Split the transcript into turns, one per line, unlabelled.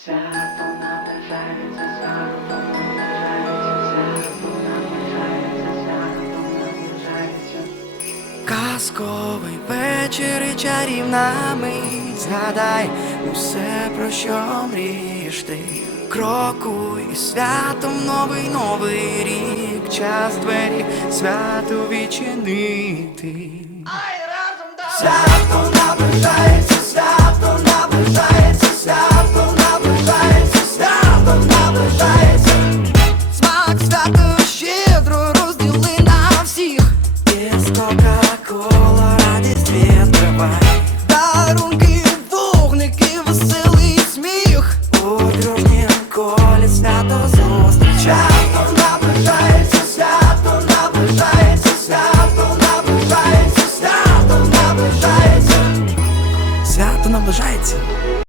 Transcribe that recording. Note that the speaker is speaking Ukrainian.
Свято наближається, свято наближається, свято наближається, свято наближається.
Казковий вечір і чарівна мить. Згадай усе, про що мрієш ти. Крокуй святом новий рік. Час двері свято відчинити. Свято наближається, свято наближається, свято наближається, свято наближається. Смак свято щедро розділи на всіх. Без Кока-Кола радість відкривай. Дарунки, вогники, веселий сміх. У дружнім колі свято зустрічай. Свято наближається, свято наближається, свято наближається, свято наближається. Свято наближається.